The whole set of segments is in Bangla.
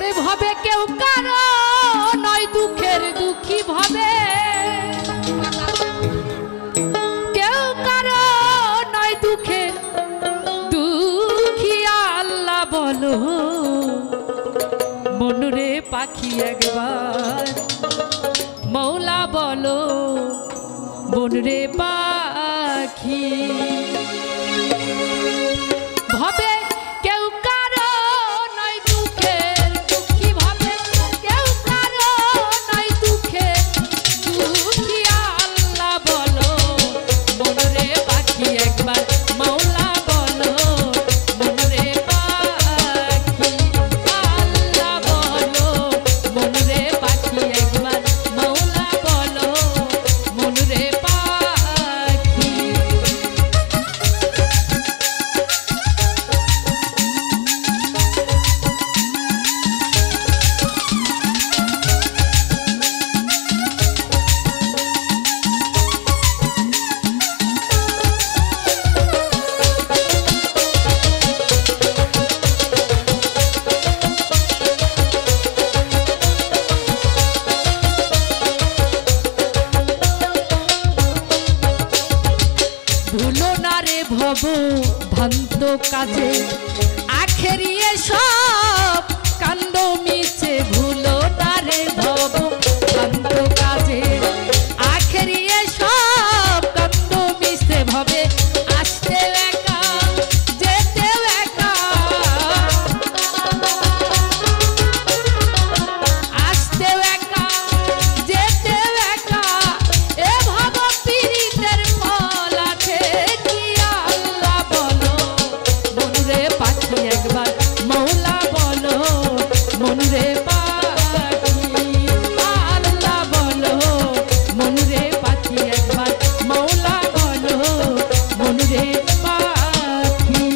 ওরে ভাবে কেউ কারো নয় দুঃখের দুঃখী ভাবে, কেউ কারো নয় দুঃখের দুঃখী। আল্লাহ বলো মনুরে পাখি একবার, মৌলা বলো মনুরে পাখি। ভাবে কেউ কারো নয় দুঃখের দুঃখী ভাবে, কেউ কারো নয় দুঃখের দুঃখী। আল্লাহ বলো মনুরে পাখি একবার, মৌলা বলো মনুরে পাখি। আল্লাহ বলো মনুরে পাখি একবার, মৌলা বলো মনুরে পাখি। ভুলো না রে ভব ভ্রান্ত কাজে, আখেরি সব কাণ্ড মিছে। ভুলো না রে ভব ভ্রান্ত কাজে, আখেরি সব কাণ্ড মিছে। ভবে আসতে একা যেতে একা, আসতে একা যেতে একা। এ ভাব পীড়িতের ফল আছে কি? আল্লাহ বলো মনুরে পাখি একবার, মৌলা বলো মনুরে পাখি। আল্লাহ বলো মনুরে পাখি একবার, মৌলা বলো মনুরে পাখি।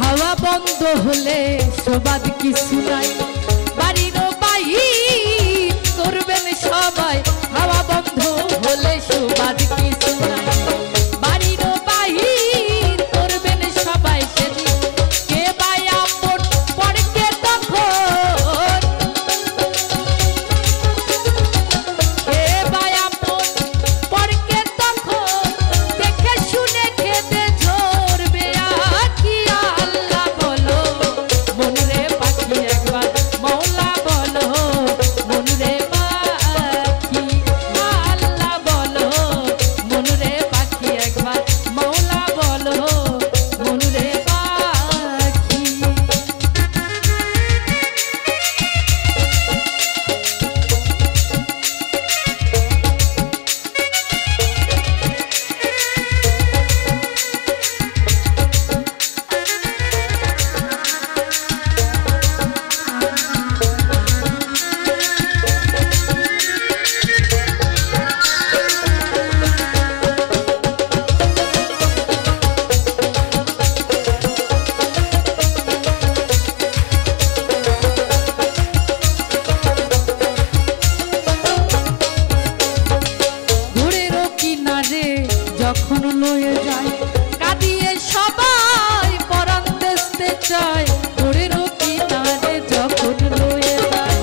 হাওয়া বন্ধ হলে সবাদ কিছু নাই, বাড়ির বাহির করবেন সবাই। হাওয়া বন্ধ হলে সবাদ কিছু নাই, বাড়ির বাহির করবেন সবাই। সেদিন কে বাই আপন পরকে তখন, কে বাই আপন পরকে তখন। দেখে শুনে খেতে ঝরবে আখি। আল্লাহ বলো মনুরে পাখি একবার, মৌলা বলো মনুরে পাখি। আল্লাহ বলো মনুরে পাখি একবার, মৌলা বলো মনুরে পাখি। ঘুরেরও কিনারে যখন লয়ে যায়, কাঁদিয়ে সবাই পরাণ দেখতে চায়। ঘুরেরও কিনারে যখন লয়ে যায়,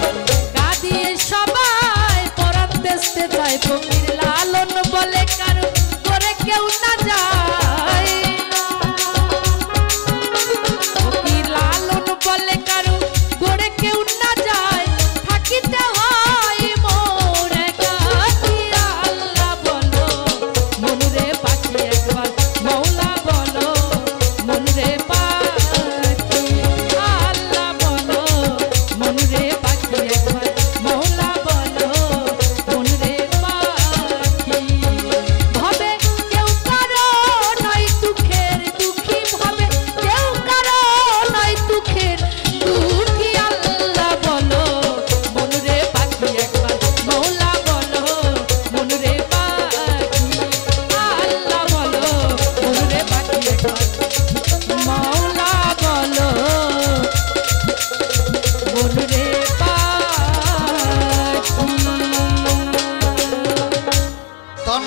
কাঁদিয়ে সবাই পরাণ দেখতে চায়। ফকির লালন বলে কারো করে কেউ না যায়, ফকির লালন বলে কারো করে কেউ না যায়। থাকিতে হয় মোর একা। আল্লাহ বলো মনুরে পাখি একবার, মৌলা বলো মনুরে পাখি। আল্লাহ বলো মনুরে পাখি একবার, মৌলা বলো মনুরে পাখি।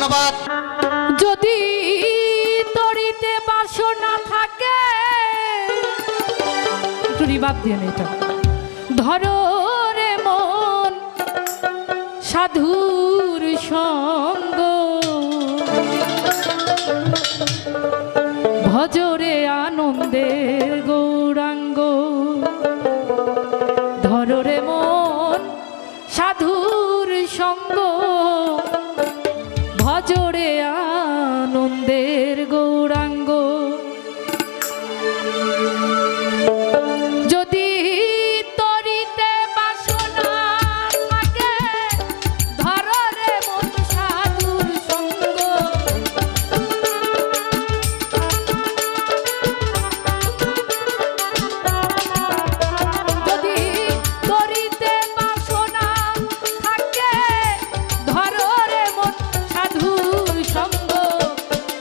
ধন্যবাদ। যদি তরিতে বাসনা থাকে, একটু রিভাব দিয়ে নে এটা। ধরো রে মন সাধুর সঙ্গ, ভজরে আনন্দের গৌরাঙ্গ। ধরো রে মন সাধুর সঙ্গ, ভজরে আনন্দের গৌরাঙ্গ। যদি তরিতে বাসনা থাকে, ধরো রে মন সাধুর সঙ্গ। যদি তরিতে বাসনা থাকে, ধরো রে মন সাধুর সঙ্গ,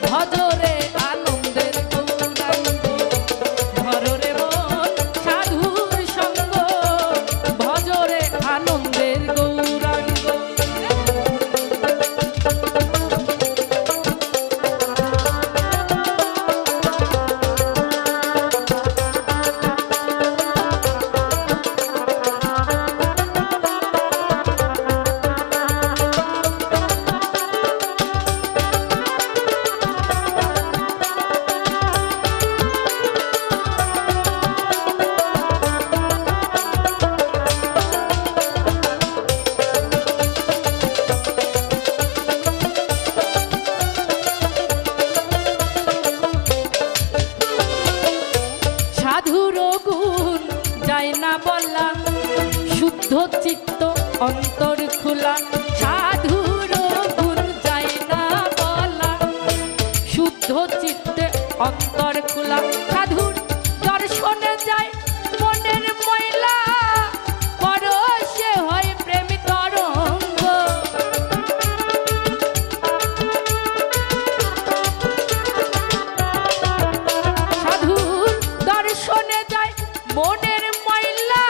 ভজরে আনন্দের গৌরাঙ্গ। ধরো রে মন সাধুর সঙ্গ, ভজরে আনন্দের গৌরাঙ্গ। সাধুর গুণ যায় না বলা, শুদ্ধ চিত্ত অন্তর খোলা। সাধুর গুণ যায় না বলা, শুদ্ধ চিত্তে অন্তর খোলা। সাধুর দর্শনে যায় মনের ময়লা, পরশে হয় প্রেম তরঙ্গ। সাধুর দর্শনে যায় মনের ময়লা,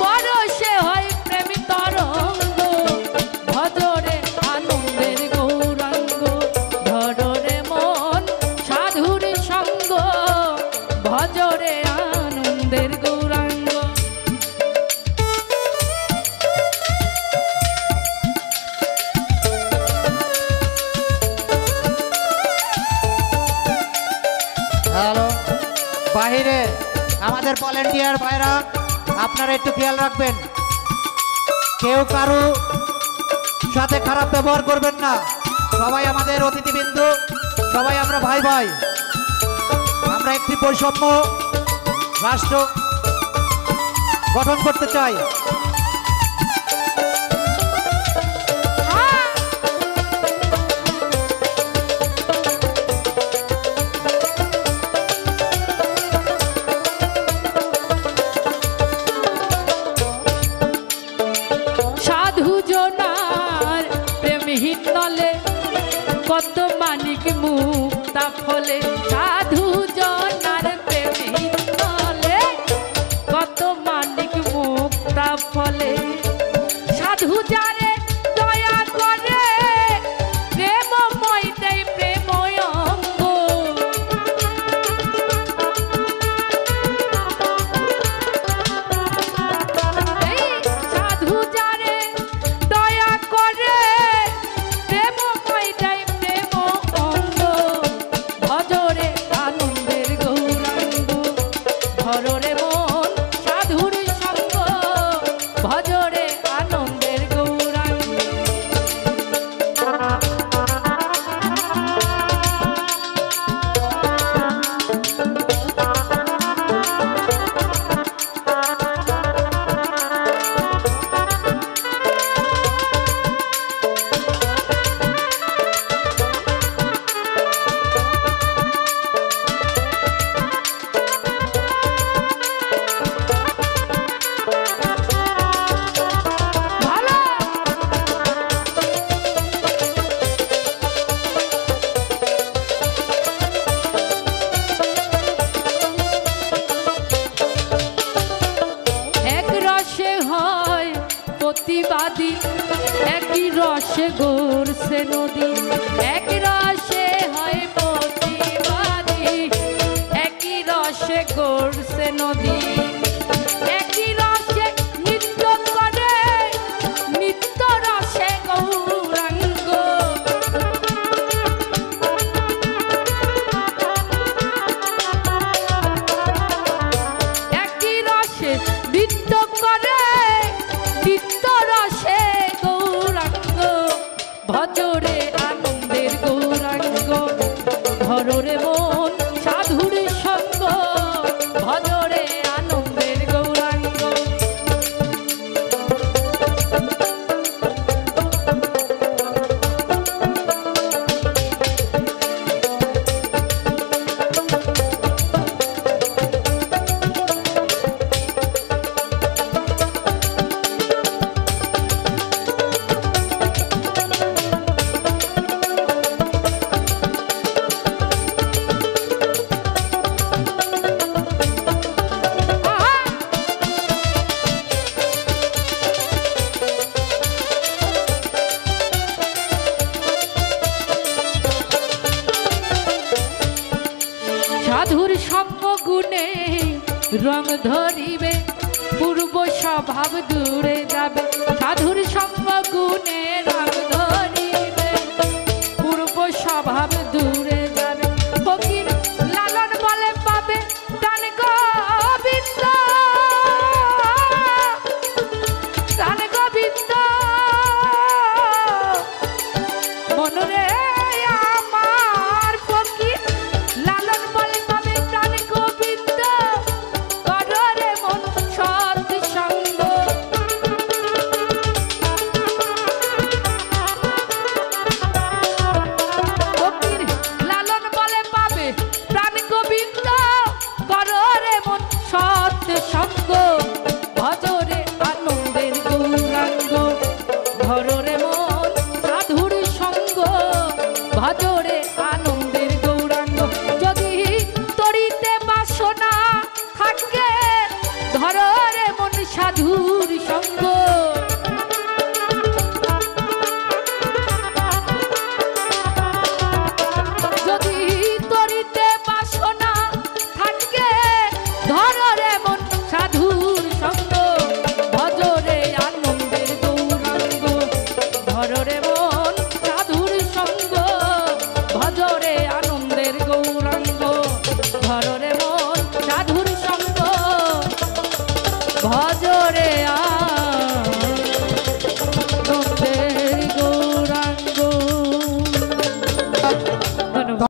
পরশে হয় প্রেম তরঙ্গ। ভজরে আনন্দের গৌরাঙ্গ। ধরো রে মন সাধুর সঙ্গ, ভজরে আনন্দের গৌরাঙ্গ। হ্যালো, বাহিরে আমাদের ভলেন্টিয়ার ভাইরা, আপনারা একটু খেয়াল রাখবেন, কেউ কারো সাথে খারাপ ব্যবহার করবেন না। সবাই আমাদের অতিথিবৃন্দ, সবাই আমরা ভাই ভাই। আমরা একটি বৈষম্য রাষ্ট্র গঠন করতে চাই। সাধু জনার প্রেমহীন নলে, কত মানিক মুক্তা ফলে। সাধু জনার প্রেমহীন নলে, কত মানিক মুক্তা ফলে। সাধু যারে দয়া করে, প্রেমময় দেয় প্রেময় অঙ্গ। এই সাধু যারে দয়া করে, প্রেমময় দেয় প্রেম অঙ্গ। ভজরে আনন্দের গৌরাঙ্গ। ধরো রে মন সাধুর সঙ্গ, ভজরে আনন্দের গৌরাঙ্গ। একই রসে গড়ছে নদী, এক রসে হয় প্রতিবাদী, একই রসে গড়ছে নদী, একই রসে নৃত্য করে, নিত্য রসে গৌরাঙ্গ। একই রসে নৃত্য করে, নিত্য রসে গৌরাঙ্গ। ভজরে আনন্দের গৌরাঙ্গ, ধররে মন সাধুর সঙ্গ, ভজরে আনন্দের গৌরাঙ্গ। সাধুর সঙ্গ গুণে রং ধরিবে, পূর্ব স্বভাব দূরে যাবে। সাধুর সঙ্গ গুণে রং ধরিবে, পূর্ব স্বভাব দূরে যাবে। ফকির লালন বলে পাবে প্রাণ গোবিন্দ, প্রাণ গোবিন্দ মনরে আমার। ফকির লালন বলে পাবে প্রাণ গোবিন্দ, কররে মন সৎ সঙ্গ। ফকির লালন বলে পাবে প্রাণ গোবিন্দ, কররে মন সৎ সঙ্গ। ভজরে আনন্দের গৌরাঙ্গ, ধররে মন সাধুর সঙ্গ, ভজরে আনন্দের গৌরাঙ্গ। যদি তরিতে বাসনা থাকে, ধররে মন সাধুর সঙ্গ। যদি তরিতে বাসনা থাকে, ধররে মন সাধুর সঙ্গ, ভজরে আনন্দের গৌরাঙ্গ, ধররে মন সাধুর সঙ্গ, ভজরে আনন্দের গৌরাঙ্গ, ধররে মন সাধুর সঙ্গ, ভজরে